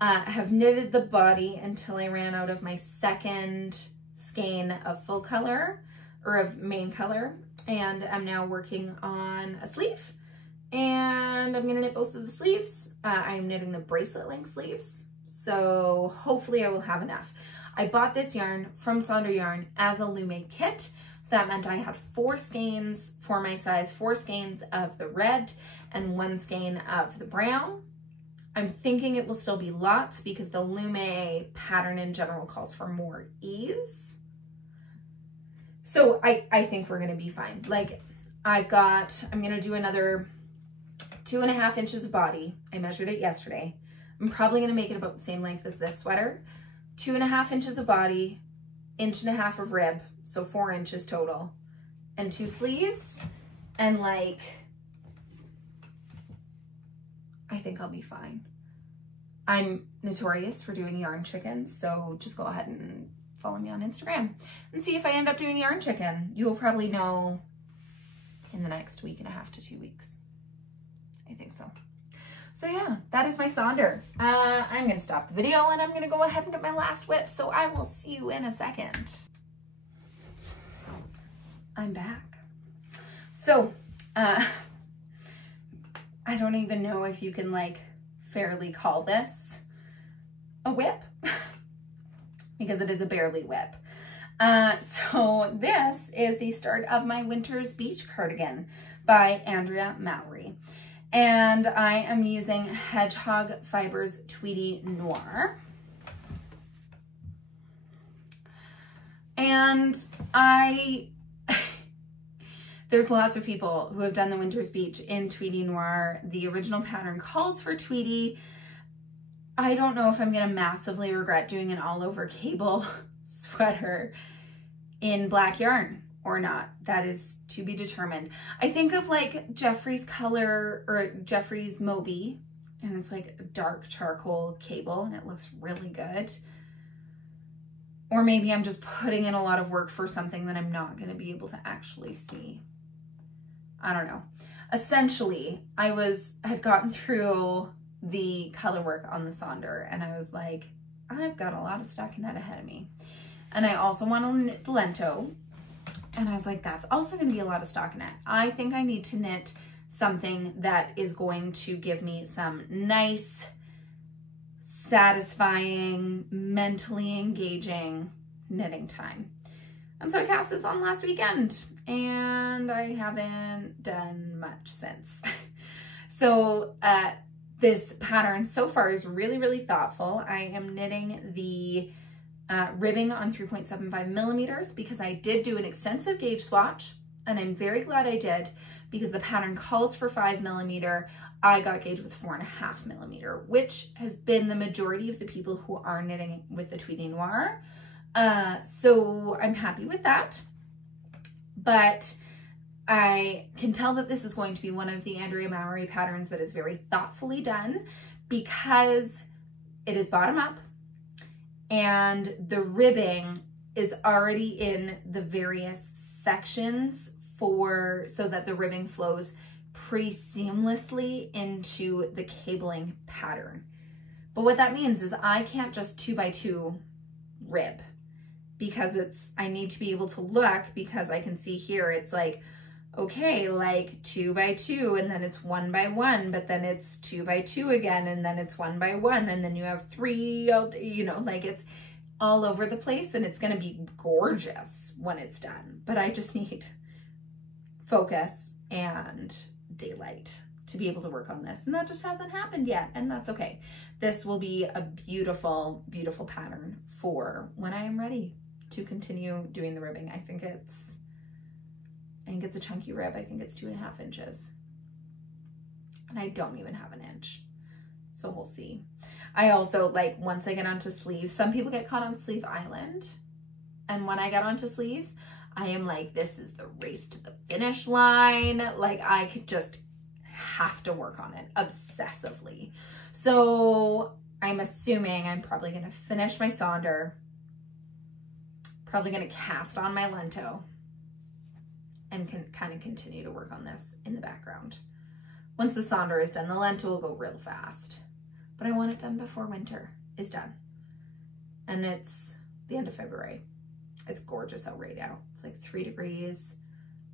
I have knitted the body until I ran out of my second skein of full color, or of main color, and I'm now working on a sleeve, and I'm gonna knit both of the sleeves. I'm knitting the bracelet length sleeves, so hopefully I will have enough. I bought this yarn from Sonder Yarn as a Lume kit. So that meant I had 4 skeins for my size, 4 skeins of the red and 1 skein of the brown. I'm thinking it will still be lots because the Lume pattern in general calls for more ease. So I think we're gonna be fine. Like I'm gonna do another 2.5 inches of body. I measured it yesterday. I'm probably gonna make it about the same length as this sweater. 2.5 inches of body, 1.5 inches of rib. So 4 inches total, and 2 sleeves, and like, I think I'll be fine. I'm notorious for doing yarn chicken, so just go ahead and follow me on Instagram and see if I end up doing yarn chicken. You will probably know in the next 1.5 to 2 weeks. I think so. So yeah, that is my Sonder. I'm gonna stop the video and I'm gonna go ahead and get my last whip, so I will see you in a second. I'm back. So, I don't even know if you can like fairly call this a whip because it is a barely whip. So this is the start of my Winter's Beach cardigan by Andrea Mallory. And I am using Hedgehog Fibers Tweedy Noir. And there's lots of people who have done the Winter's Beach in Tweedy Noir. The original pattern calls for Tweedy. I don't know if I'm gonna massively regret doing an all over cable sweater in black yarn or not. That is to be determined. I think of like Jeffrey's color, or Jeffrey's Moby, and it's like a dark charcoal cable and it looks really good. Or maybe I'm just putting in a lot of work for something that I'm not gonna be able to actually see. I don't know. Essentially, I had gotten through the color work on the sonder, and I was like, I've got a lot of stockinette ahead of me. And I also want to knit lento, and I was like, that's also going to be a lot of stockinette. I think I need to knit something that is going to give me some nice, satisfying, mentally engaging knitting time. And so I cast this on last weekend, and I haven't done much since. So this pattern so far is really, really thoughtful. I am knitting the ribbing on 3.75 millimeters because I did do an extensive gauge swatch, and I'm very glad I did because the pattern calls for 5 millimeter. I got gauge with 4.5 millimeter, which has been the majority of the people who are knitting with the Tweedy Noir. So I'm happy with that, but I can tell that this is going to be one of the Andrea Mowry patterns that is very thoughtfully done because it is bottom up and the ribbing is already in the various sections so that the ribbing flows pretty seamlessly into the cabling pattern. But what that means is I can't just 2x2 rib because I need to be able to look, because I can see here it's like, okay, like 2x2 and then it's 1x1, but then it's 2x2 again and then it's 1x1 and then you have 3, you know, like it's all over the place, and it's going to be gorgeous when it's done. But I just need focus and daylight to be able to work on this, and that just hasn't happened yet, and that's okay. This will be a beautiful, beautiful pattern for when I am ready to continue doing the ribbing. I think it's a chunky rib. I think it's 2.5 inches, and I don't even have an inch, so we'll see. I also, like, once I get onto sleeves, some people get caught on Sleeve Island, and when I get onto sleeves, I am like, this is the race to the finish line. Like, I could just have to work on it obsessively. So I'm assuming I'm probably going to finish my sonder, probably going to cast on my lento, and can kind of continue to work on this in the background. Once the sonder is done, the lento will go real fast, but I want it done before winter is done. And it's the end of February. It's gorgeous out right now. It's like 3 degrees,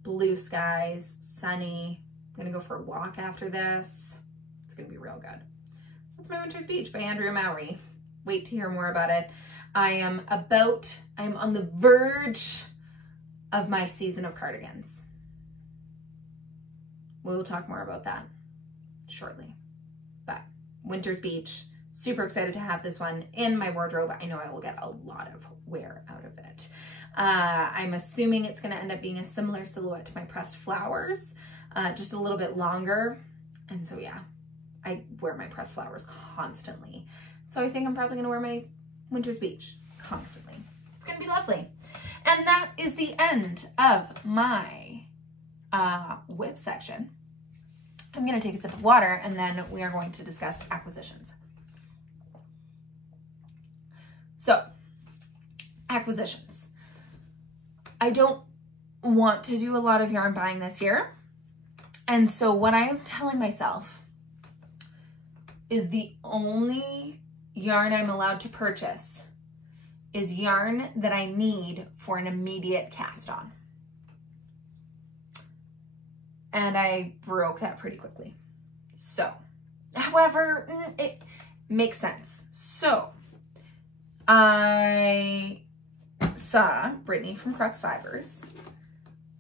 blue skies, sunny. I'm gonna go for a walk after this. It's gonna be real good. That's my winter speech by Andrea Mowry. Wait to hear more about it. I'm on the verge of my season of cardigans. We will talk more about that shortly. But winter's beach, super excited to have this one in my wardrobe. I know I will get a lot of wear out of it. I'm assuming it's going to end up being a similar silhouette to my pressed flowers, just a little bit longer. And so yeah, I wear my pressed flowers constantly. So I think I'm probably going to wear my winter's beach constantly. It's going to be lovely. And that is the end of my whip section. I'm going to take a sip of water, and then we are going to discuss acquisitions. So, acquisitions. I don't want to do a lot of yarn buying this year. And so what I am telling myself is the only yarn I'm allowed to purchase is yarn that I need for an immediate cast on. And I broke that pretty quickly. So, however, it makes sense. So, I saw Brittany from Crux Fibers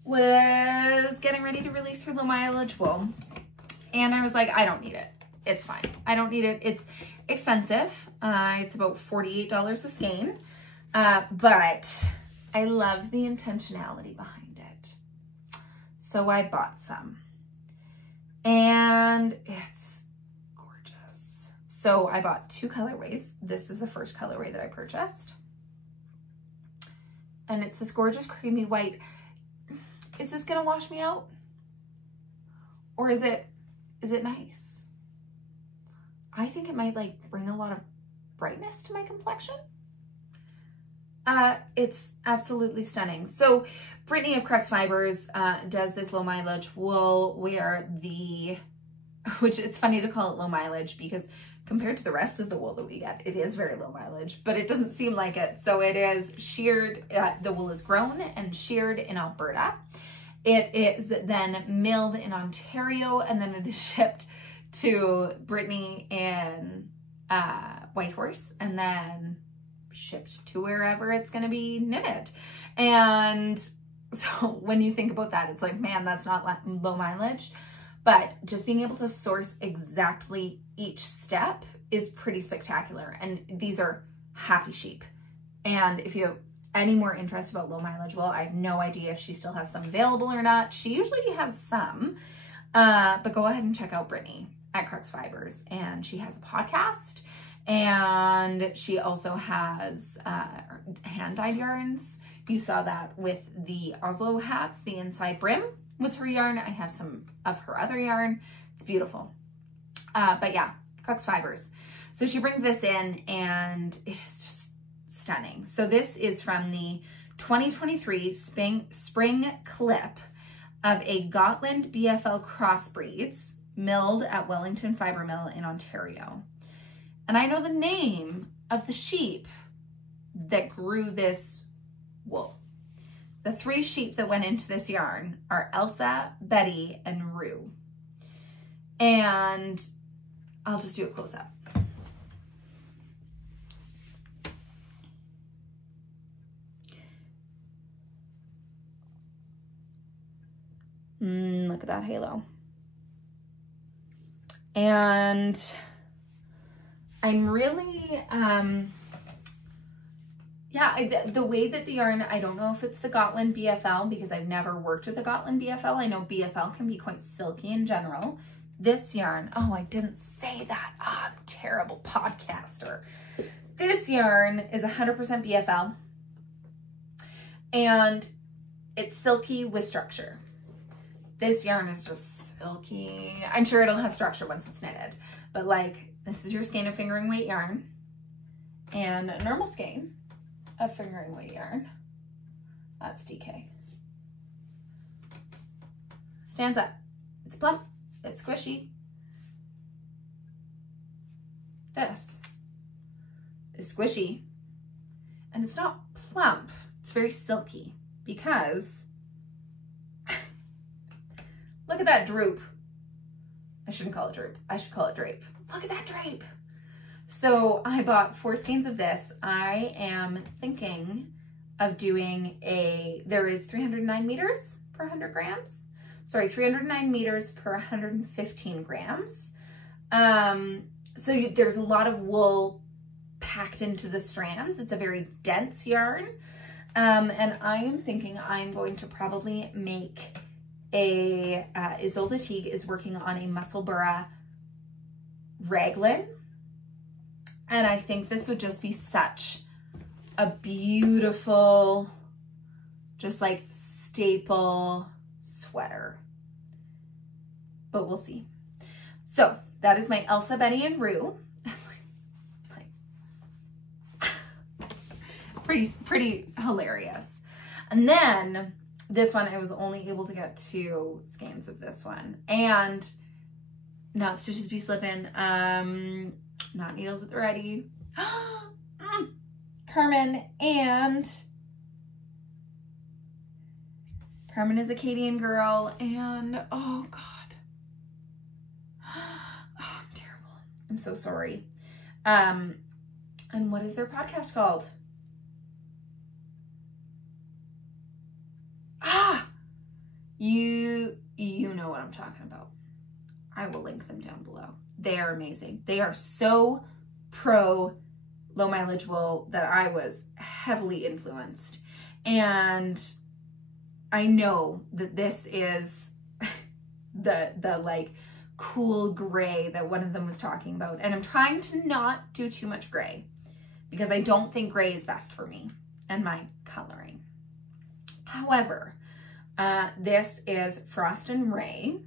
was getting ready to release her low mileage wool. And I was like, I don't need it. It's fine. I don't need it. It's expensive. It's about $48 a skein. But I love the intentionality behind it. So I bought some. And it's gorgeous. So I bought 2 colorways. This is the first colorway that I purchased. And it's this gorgeous creamy white. Is this gonna wash me out? Or is it nice? I think it might like bring a lot of brightness to my complexion. It's absolutely stunning. So Brittany of Crux Fibers does this low mileage wool where the which it's funny to call it low mileage because compared to the rest of the wool that we get, it is very low mileage, but it doesn't seem like it. So it is sheared, the wool is grown and sheared in Alberta. It is then milled in Ontario, and then it is shipped to Brittany in Whitehorse, and then shipped to wherever it's going to be knitted. And so when you think about that, it's like, man, that's not low mileage. But just being able to source exactly each step is pretty spectacular. And these are happy sheep. And if you have any more interest about low mileage wool, I have no idea if she still has some available or not. She usually has some, but go ahead and check out Brittany at Crux Fibers. And she has a podcast, and she also has hand-dyed yarns. You saw that with the Oslo hats, the inside brim was her yarn. I have some of her other yarn. It's beautiful. But yeah, Crux Fibers. So she brings this in, and it is just stunning. So this is from the 2023 spring clip of a Gotland BFL crossbreeds milled at Wellington Fibre Mill in Ontario. And I know the name of the sheep that grew this wool. The 3 sheep that went into this yarn are Elsa, Betty, and Rue. And I'll just do a close up. Look at that halo. And I'm really, yeah, the way that the yarn, I don't know if it's the Gotland BFL because I've never worked with the Gotland BFL. I know BFL can be quite silky in general. This yarn, oh, I didn't say that. Oh, I'm a terrible podcaster. This yarn is 100% BFL, and it's silky with structure. This yarn is just silky. I'm sure it'll have structure once it's knitted, but like, this is your skein of fingering weight yarn and a normal skein of fingering weight yarn. That's DK. Stands up. It's plump. It's squishy. This is squishy, and it's not plump. It's very silky because look at that droop. I shouldn't call it droop. I should call it drape. Look at that drape. So I bought 4 skeins of this. I am thinking of doing there is 309 meters per 100 grams. Sorry, 309 meters per 115 grams. So there's a lot of wool packed into the strands. It's a very dense yarn. And I am thinking I'm going to probably make Isolde Teague is working on a Musselburgh raglan. And I think this would just be such a beautiful, just like staple sweater. But we'll see. So that is my Elsa, Betty, and Rue. pretty hilarious. And then this one, I was only able to get 2 skeins of this one. And not stitches be slipping. Not needles at the ready. Carmen is a Acadian girl, and oh God. Oh, I'm terrible. I'm so sorry. And what is their podcast called? You know what I'm talking about. I will link them down below. They are amazing. They are so pro low mileage wool that I was heavily influenced. And I know that this is the like cool gray that one of them was talking about. And I'm trying to not do too much gray because I don't think gray is best for me and my coloring. However, this is Frost and Ray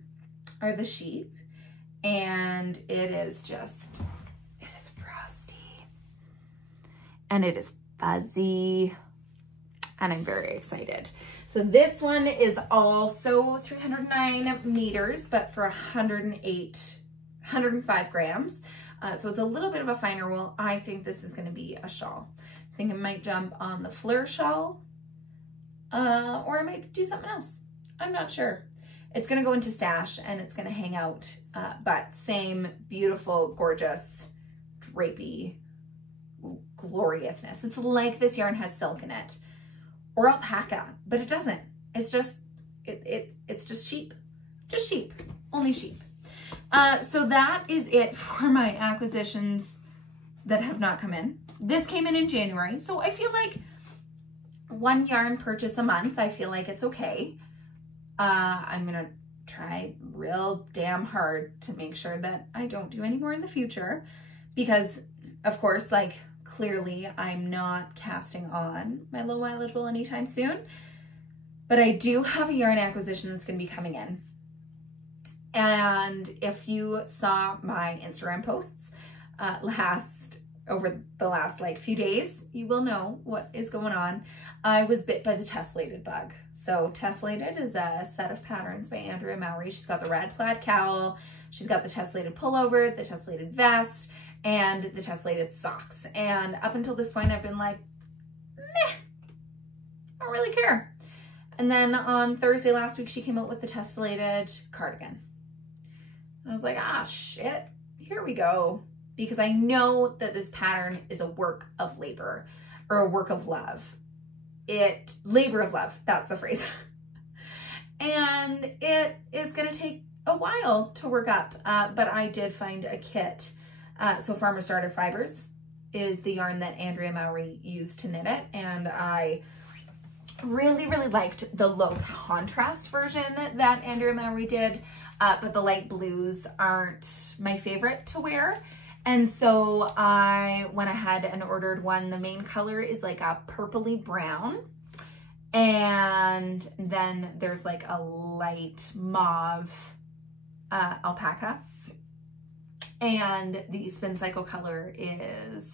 are the sheep, and it is frosty and it is fuzzy, and I'm very excited. So this one is also 309 meters, but for 108 105 grams. So it's a little bit of a finer wool. I think this is going to be a shawl. I think I might jump on the fleur shawl, or I might do something else. I'm not sure. It's going to go into stash and it's going to hang out, but same beautiful, gorgeous, drapey gloriousness. It's like this yarn has silk in it or alpaca, but it doesn't. It's just, it's just sheep, only sheep. So that is it for my acquisitions that have not come in. This came in January, so I feel like one yarn purchase a month. I feel like it's okay. I'm gonna try real damn hard to make sure that I don't do any more in the future, because of course, like, clearly I'm not casting on my low mileage wool anytime soon, but I do have a yarn acquisition that's gonna be coming in. And if you saw my Instagram posts over the last like few days, you will know what is going on. I was bit by the tessellated bug. So tessellated is a set of patterns by Andrea Mowry. She's got the red plaid cowl, she's got the tessellated pullover, the tessellated vest, and the tessellated socks. And up until this point, I've been like, meh, I don't really care. And then on Thursday last week, she came out with the tessellated cardigan. I was like, ah, shit, here we go. Because I know that this pattern is a work of labor, or a work of love. Labor of love, that's the phrase. And it is gonna take a while to work up, but I did find a kit. So Farmer's Daughter Fibers is the yarn that Andrea Mowry used to knit it. And I really, really liked the low contrast version that Andrea Mowry did. But the light blues aren't my favorite to wear. And so I went ahead and ordered one. The main color is like a purpley brown. And then there's like a light mauve alpaca. And the spin cycle color is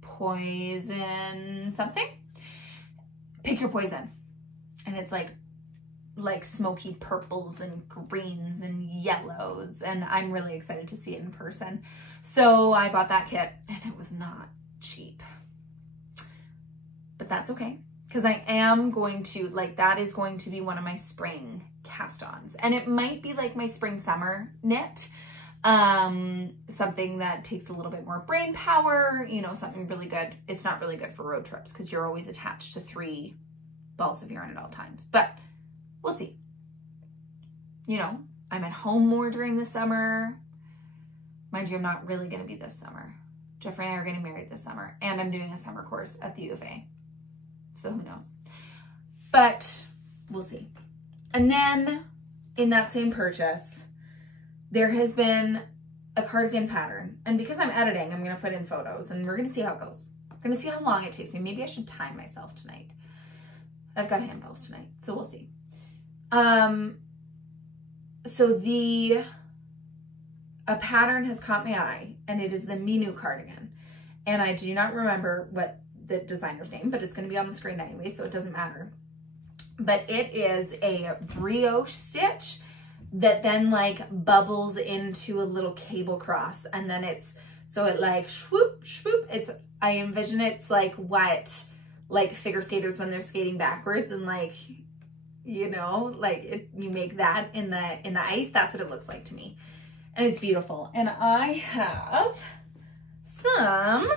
poison something. Pick your poison. And it's like smoky purples and greens and yellows, and I'm really excited to see it in person. So I bought that kit and it was not cheap, but that's okay, because I am going to, like, that is going to be one of my spring cast-ons, and it might be like my spring summer knit, something that takes a little bit more brain power, you know, something really good. It's not really good for road trips because you're always attached to 3 balls of yarn at all times, but we'll see. You know, I'm at home more during the summer. Mind you, I'm not really going to be this summer. Jeffrey and I are getting married this summer, and I'm doing a summer course at the U of A. So who knows? But we'll see. And then in that same purchase, there has been a cardigan pattern. And because I'm editing, I'm going to put in photos, and we're going to see how it goes. We're going to see how long it takes me. Maybe I should time myself tonight. I've got handbells tonight, so we'll see. So a pattern has caught my eye, and it is the Minu cardigan. And I do not remember what the designer's name, but it's going to be on the screen anyway, so it doesn't matter. But it is a brioche stitch that then like bubbles into a little cable cross, and then so it like swoop, swoop. I envision it's like like figure skaters when they're skating backwards, and like, you know, like you make that in the ice. That's what it looks like to me. And it's beautiful. And I have some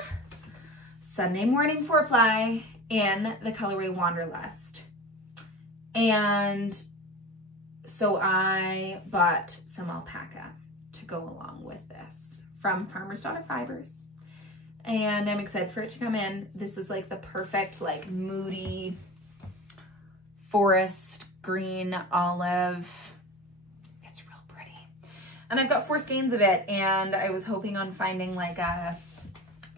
Sunday morning four-ply in the colorway Wanderlust. And so I bought some alpaca to go along with this from Farmer's Daughter Fibers. And I'm excited for it to come in. This is like the perfect, like, moody forest green olive. It's real pretty. And I've got 4 skeins of it, and I was hoping on finding like a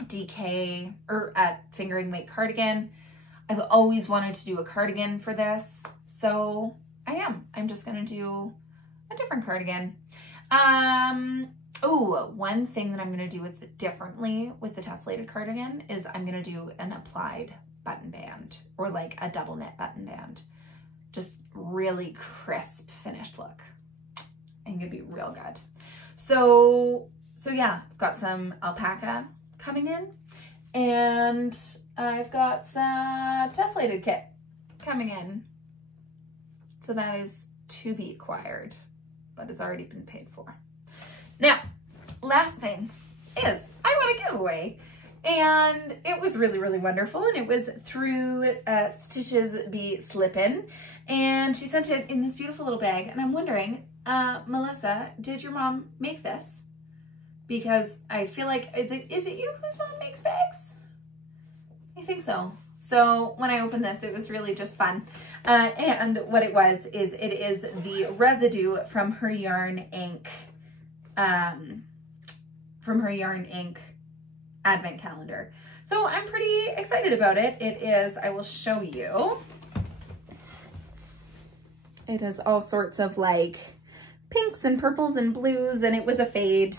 DK or a fingering weight cardigan. I've always wanted to do a cardigan for this, so I'm just gonna do a different cardigan. Oh, one thing that I'm gonna do differently with the tessellated cardigan is I'm gonna do an applied button band, or like a double knit button band. Just really crisp finished look. I think it'd be real good. So yeah, I've got some alpaca coming in, and I've got some tessellated kit coming in. So that is to be acquired, but it's already been paid for. Now, last thing is I want a giveaway, and it was really, really wonderful, and it was through Stitches Be Slippin', and she sent it in this beautiful little bag, and I'm wondering, Melissa, did your mom make this? Because I feel like, is it you whose mom makes bags? I think so. So when I opened this, it was really just fun. And what it was is it is the residue from her yarn ink, advent calendar. So I'm pretty excited about it. It is, I will show you. It has all sorts of like pinks and purples and blues, and it was a fade,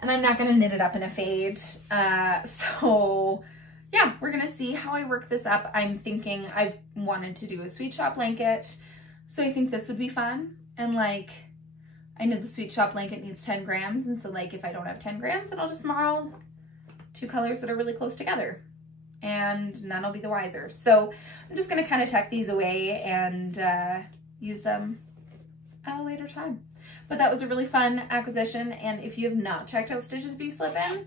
and I'm not gonna knit it up in a fade. So yeah, we're gonna see how I work this up. I'm thinking I've wanted to do a sweet shop blanket, so I think this would be fun. And like, I know the sweet shop blanket needs 10 grams, and so like if I don't have 10 grams, then I'll just borrow 2 colors that are really close together, and none will be the wiser. So I'm just gonna kind of tuck these away and use them at a later time. But that was a really fun acquisition, and if you have not checked out Stitches Be Slippin',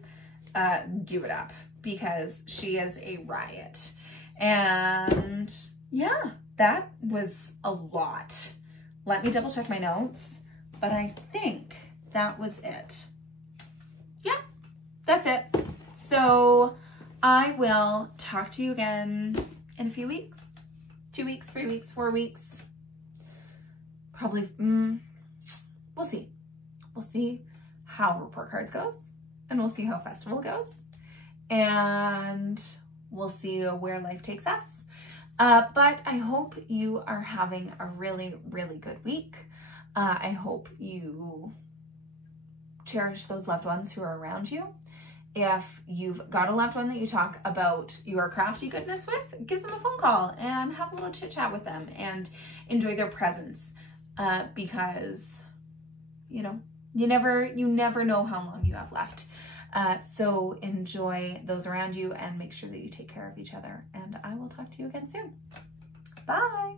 do it up, because she is a riot. And yeah, that was a lot. Let me double check my notes, but I think that was it. Yeah, that's it. So I will talk to you again in a few weeks. 2 weeks, 3 weeks, 4 weeks. Probably, we'll see. We'll see how report cards goes, and we'll see how festival goes, and we'll see where life takes us. But I hope you are having a really, really good week. I hope you cherish those loved ones who are around you. If you've got a loved one that you talk about your crafty goodness with, give them a phone call and have a little chit chat with them and enjoy their presence. Because, you know, you never know how long you have left. So enjoy those around you and make sure that you take care of each other. And I will talk to you again soon. Bye.